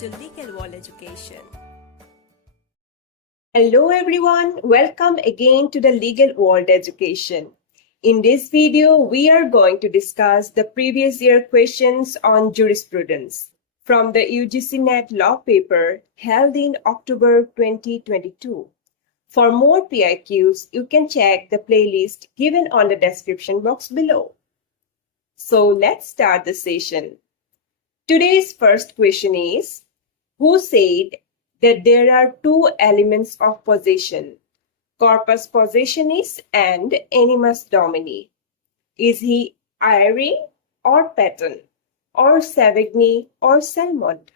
to Legal World Education. Hello everyone, welcome again to the Legal World Education. In this video, we are going to discuss the previous year questions on jurisprudence from the UGC NET Law Paper held in October 2022. For more PYQs, you can check the playlist given on the description box below. So let's start the session. Today's first question is, who said that there are two elements of possession, corpus possessionis and animus domini? Is he Eyre or Patton, or Savigny or Salmond?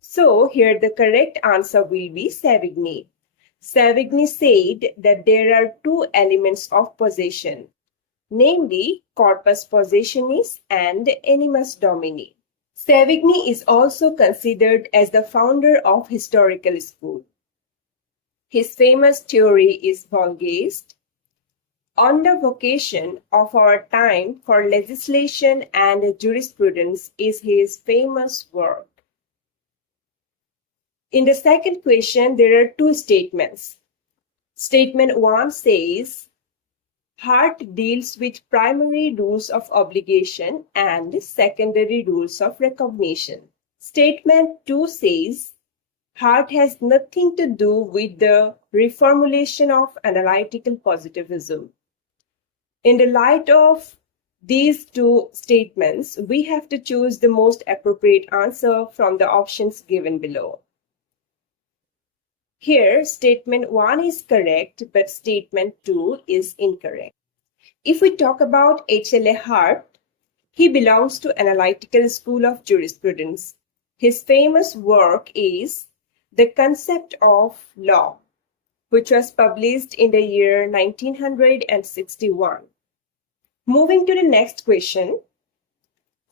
So here the correct answer will be Savigny. Savigny said that there are two elements of possession, namely corpus possessionis and animus domini. Savigny is also considered as the founder of historical school. His famous theory is Volgeist. On the vocation of our time for legislation and jurisprudence is his famous work. In the second question, there are two statements. Statement 1 says, Hart deals with primary rules of obligation and secondary rules of recognition. Statement 2 says, Hart has nothing to do with the reformulation of analytical positivism. In the light of these two statements, we have to choose the most appropriate answer from the options given below. Here, statement 1 is correct, but statement 2 is incorrect. If we talk about H.L.A. Hart, he belongs to Analytical School of Jurisprudence. His famous work is The Concept of Law, which was published in the year 1961. Moving to the next question,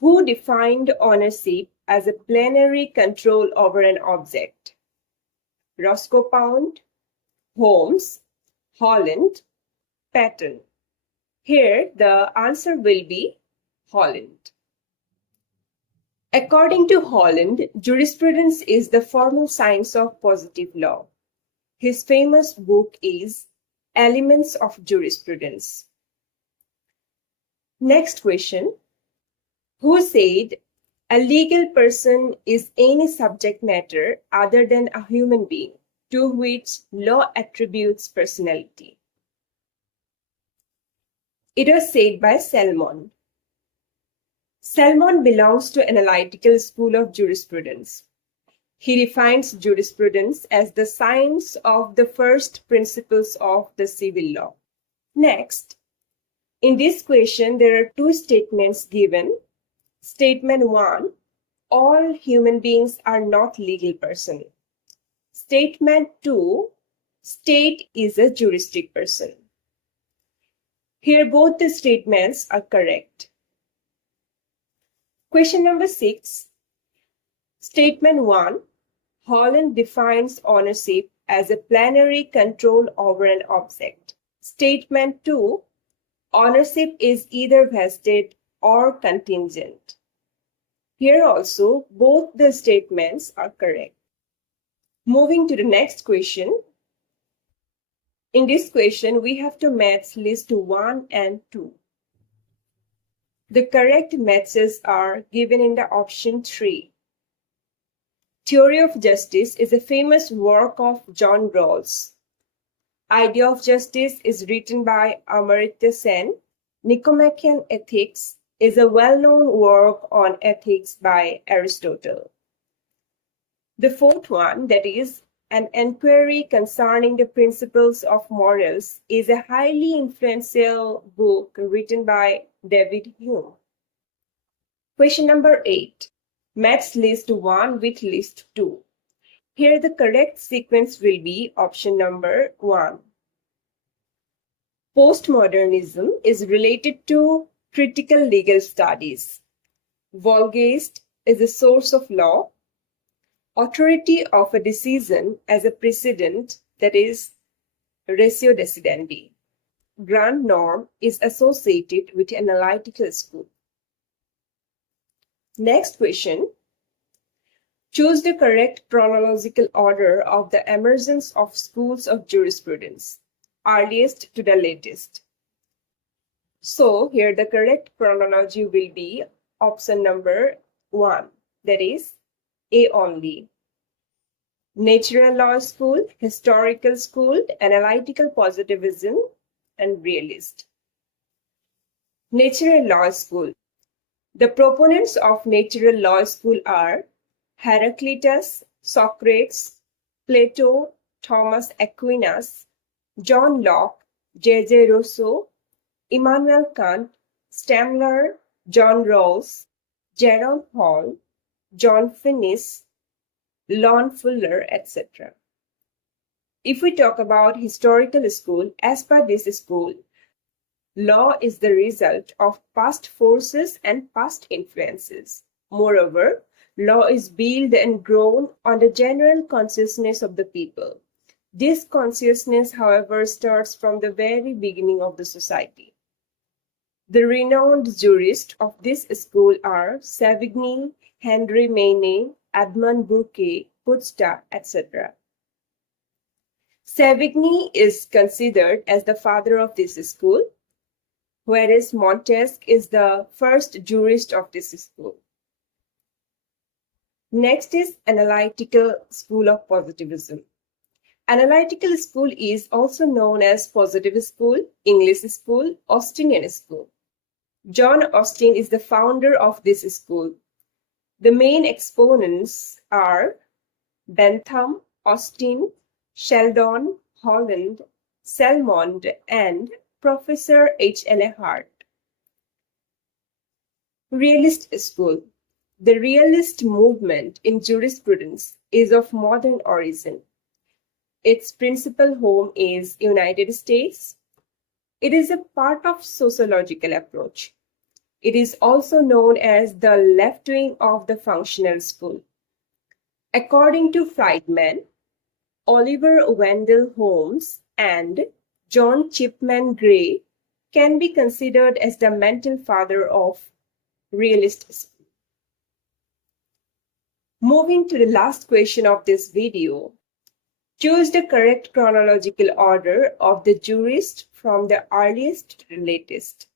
who defined ownership as a plenary control over an object? Roscoe Pound, Holmes, Holland, Patton. Here, the answer will be Holland. According to Holland, jurisprudence is the formal science of positive law. His famous book is Elements of Jurisprudence. Next question. Who said a legal person is any subject matter other than a human being to which law attributes personality? It was said by Salmond. Salmond belongs to Analytical School of Jurisprudence. He defines jurisprudence as the science of the first principles of the civil law. Next, in this question, there are two statements given. Statement 1, all human beings are not legal person. Statement 2, state is a juristic person. Here both the statements are correct. Question number 6. Statement 1, Holland defines ownership as a plenary control over an object. Statement 2, ownership is either vested or contingent. Here also, both the statements are correct. Moving to the next question. In this question, we have to match list 1 and 2. The correct matches are given in the option 3. Theory of Justice is a famous work of John Rawls. Idea of Justice is written by Amartya Sen. Nicomachean Ethics is a well-known work on ethics by Aristotle. The fourth one, that is, An Enquiry Concerning the Principles of Morals, is a highly influential book written by David Hume. Question number 8. Match list 1 with list 2. Here the correct sequence will be option number 1. Postmodernism is related to critical legal studies. Volgeist is a source of law. Authority of a decision as a precedent, that is, ratio decidendi. Grand norm is associated with analytical school. Next question. Choose the correct chronological order of the emergence of schools of jurisprudence, earliest to the latest. So here the correct chronology will be option number 1, that is A only. Natural law school, historical school, analytical positivism, and realist. Natural law school. The proponents of natural law school are Heraclitus, Socrates, Plato, Thomas Aquinas, John Locke, J.J. Rousseau, Immanuel Kant, Stamler, John Rawls, Jerome Hall, John Finnis, Lon Fuller, etc. If we talk about historical school, as per this school, law is the result of past forces and past influences. Moreover, law is built and grown on the general consciousness of the people. This consciousness, however, starts from the very beginning of the society. The renowned jurists of this school are Savigny, Henry Maine, Edmund Burke, Putzta, etc. Savigny is considered as the father of this school, whereas Montesquieu is the first jurist of this school. Next is Analytical School of Positivism. Analytical school is also known as Positive School, English School, Austinian School. John Austin is the founder of this school. The main exponents are Bentham, Austin, Sheldon, Holland, Salmond, and Professor H.L.A. Hart. Realist School. The realist movement in jurisprudence is of modern origin. Its principal home is United States. It is a part of sociological approach. It is also known as the left wing of the functional school. According to Friedman, Oliver Wendell Holmes, and John Chipman Gray can be considered as the mental father of realist school. Moving to the last question of this video, choose the correct chronological order of the jurists from the earliest to the latest.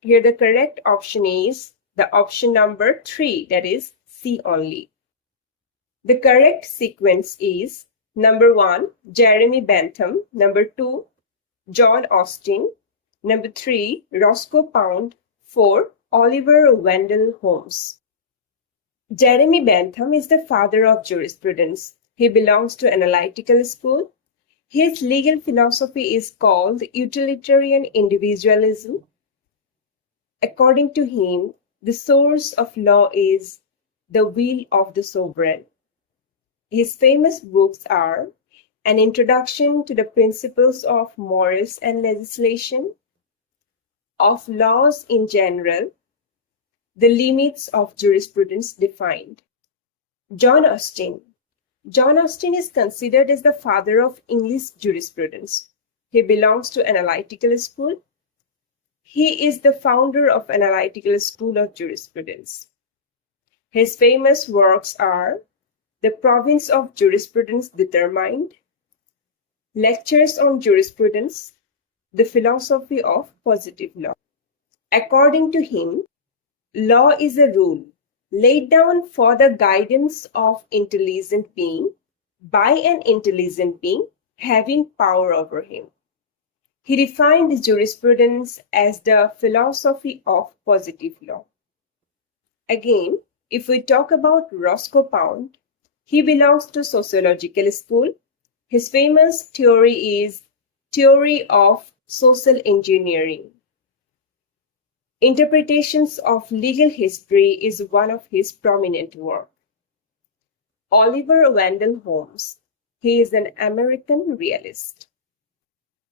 Here the correct option is the option number 3, that is C only. The correct sequence is number 1, Jeremy Bentham, number 2, John Austin, number 3, Roscoe Pound, 4, Oliver Wendell Holmes. Jeremy Bentham is the father of jurisprudence. He belongs to analytical school. His legal philosophy is called utilitarian individualism. According to him, the source of law is the will of the sovereign. His famous books are An Introduction to the Principles of Morals and Legislation, Of Laws in General, The Limits of Jurisprudence Defined. John Austin. John Austin is considered as the father of English jurisprudence. He belongs to analytical school. He is the founder of Analytical School of Jurisprudence. His famous works are The Province of Jurisprudence Determined, Lectures on Jurisprudence, The Philosophy of Positive Law. According to him, law is a rule laid down for the guidance of intelligent being by an intelligent being having power over him. He defined jurisprudence as the philosophy of positive law. Again, if we talk about Roscoe Pound, he belongs to sociological school. His famous theory is Theory of Social Engineering. Interpretations of Legal History is one of his prominent works. Oliver Wendell Holmes, he is an American realist.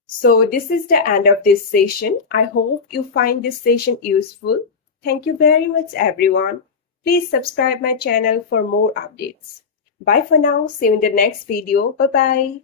So this is the end of this session. I hope you find this session useful. Thank you very much, everyone. Please subscribe my channel for more updates. Bye for now. See you in the next video. Bye-bye.